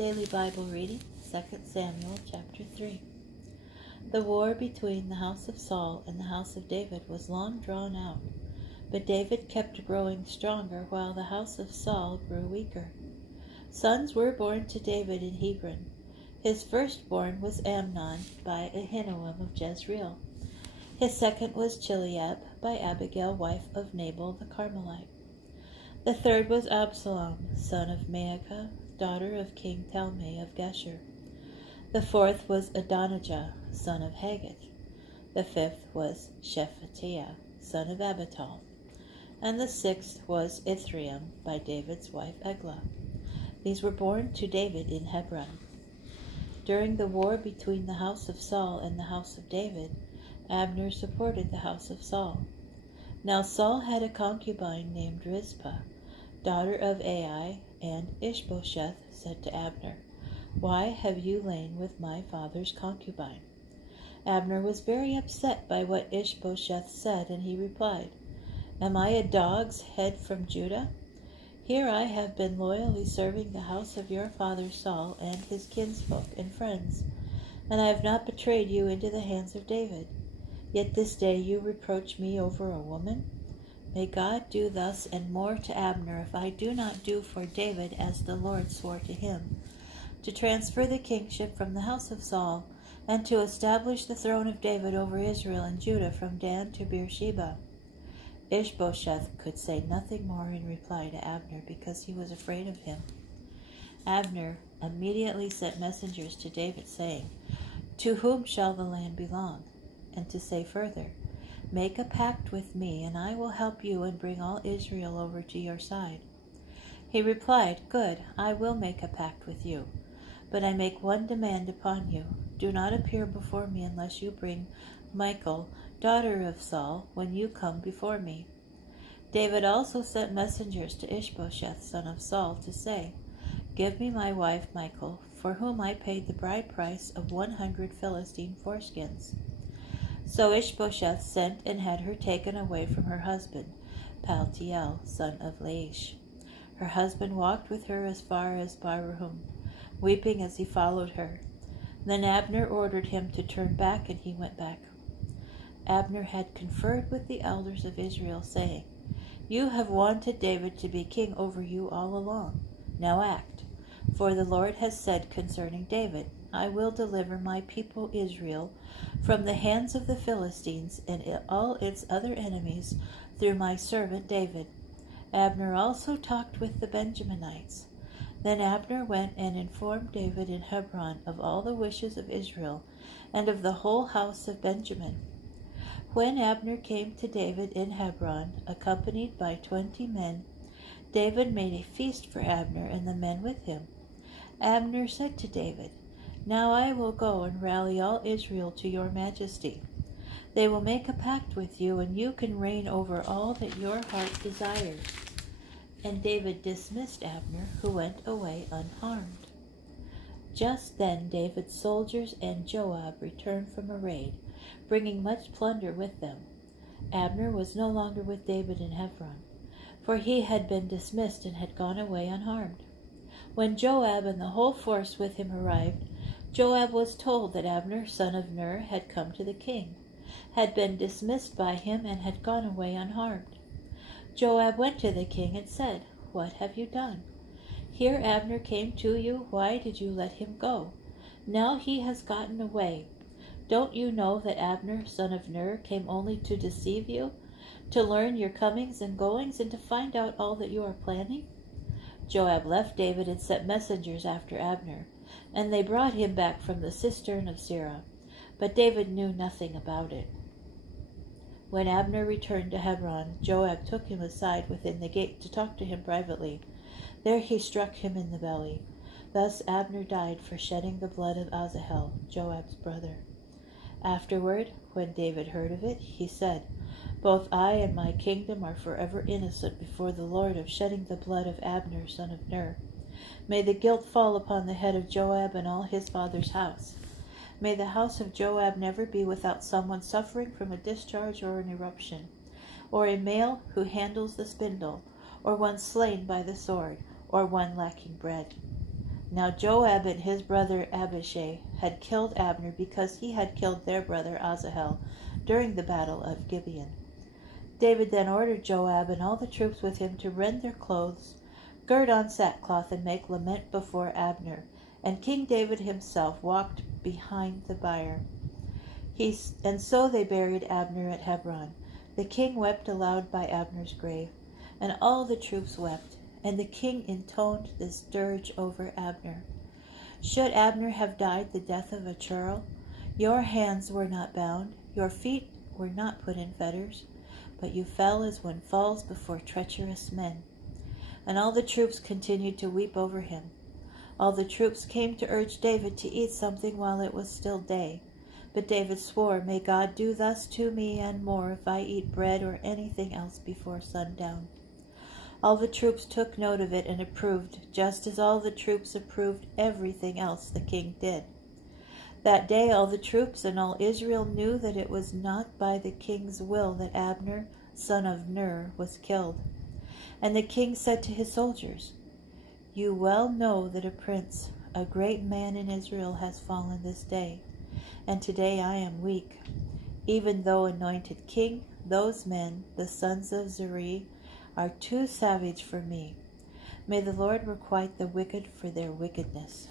Daily Bible reading, 2 Samuel chapter 3. The war between the house of Saul and the house of David was long drawn out, but David kept growing stronger while the house of Saul grew weaker. Sons were born to David in Hebron. His firstborn was Amnon by Ahinoam of Jezreel. His second was Chileab by Abigail, wife of Nabal the Carmelite. The third was Absalom, son of Maacah, daughter of King Talmai of Geshur. The fourth was Adonijah, son of Haggith. The fifth was Shephatiah, son of Abital. And the sixth was Ithream by David's wife Eglah. These were born to David in Hebron. During the war between the house of Saul and the house of David, Abner supported the house of Saul. Now Saul had a concubine named Rizpah, daughter of Ai, and Ishbosheth said to Abner, "Why have you lain with my father's concubine?" Abner was very upset by what Ishbosheth said, and he replied, "Am I a dog's head from Judah? Here I have been loyally serving the house of your father Saul and his kinsfolk and friends, and I have not betrayed you into the hands of David. Yet this day you reproach me over a woman? May God do thus and more to Abner if I do not do for David as the Lord swore to him, to transfer the kingship from the house of Saul, and to establish the throne of David over Israel and Judah from Dan to Beersheba." Ishbosheth could say nothing more in reply to Abner because he was afraid of him. Abner immediately sent messengers to David, saying, "To whom shall the land belong?" And to say further, "Make a pact with me, and I will help you and bring all Israel over to your side." He replied, "Good, I will make a pact with you. But I make one demand upon you. Do not appear before me unless you bring Michal, daughter of Saul, when you come before me." David also sent messengers to Ishbosheth, son of Saul, to say, "Give me my wife Michal, for whom I paid the bride price of 100 Philistine foreskins." So Ishbosheth sent and had her taken away from her husband, Paltiel, son of Laish. Her husband walked with her as far as Bahurim, weeping as he followed her. Then Abner ordered him to turn back, and he went back. Abner had conferred with the elders of Israel, saying, "You have wanted David to be king over you all along. Now act. For the Lord has said concerning David, I will deliver my people Israel from the hands of the Philistines and all its other enemies through my servant David." Abner also talked with the Benjaminites. Then Abner went and informed David in Hebron of all the wishes of Israel and of the whole house of Benjamin. When Abner came to David in Hebron, accompanied by 20 men, David made a feast for Abner and the men with him. Abner said to David, "Now I will go and rally all Israel to your majesty. They will make a pact with you, and you can reign over all that your heart desires." And David dismissed Abner, who went away unharmed. Just then David's soldiers and Joab returned from a raid, bringing much plunder with them. Abner was no longer with David in Hebron, for he had been dismissed and had gone away unharmed. When Joab and the whole force with him arrived, Joab was told that Abner, son of Ner, had come to the king, had been dismissed by him, and had gone away unharmed. Joab went to the king and said, "What have you done? Here Abner came to you. Why did you let him go? Now he has gotten away. Don't you know that Abner, son of Ner, came only to deceive you, to learn your comings and goings, and to find out all that you are planning?" Joab left David and sent messengers after Abner, and they brought him back from the cistern of Sirah. But David knew nothing about it. When Abner returned to Hebron, Joab took him aside within the gate to talk to him privately. There he struck him in the belly. Thus Abner died for shedding the blood of Asahel, Joab's brother. Afterward, when David heard of it, he said, "Both I and my kingdom are forever innocent before the Lord of shedding the blood of Abner, son of Ner. May the guilt fall upon the head of Joab and all his father's house. May the house of Joab never be without someone suffering from a discharge or an eruption, or a male who handles the spindle, or one slain by the sword, or one lacking bread." Now Joab and his brother Abishai had killed Abner because he had killed their brother Asahel during the battle of Gibeon. David then ordered Joab and all the troops with him to rend their clothes, gird on sackcloth, and make lament before Abner. And King David himself walked behind the bier. And so they buried Abner at Hebron. The king wept aloud by Abner's grave, and all the troops wept, and the king intoned this dirge over Abner. Should Abner have died the death of a churl? Your hands were not bound, your feet were not put in fetters, but you fell as one falls before treacherous men. And all the troops continued to weep over him. All the troops came to urge David to eat something while it was still day. But David swore, "May God do thus to me and more if I eat bread or anything else before sundown." All the troops took note of it and approved, just as all the troops approved everything else the king did. That day all the troops and all Israel knew that it was not by the king's will that Abner, son of Ner, was killed. And the king said to his soldiers, "You well know that a prince, a great man in Israel, has fallen this day, and today I am weak. Even though anointed king, those men, the sons of Zeri, are too savage for me. May the Lord requite the wicked for their wickedness."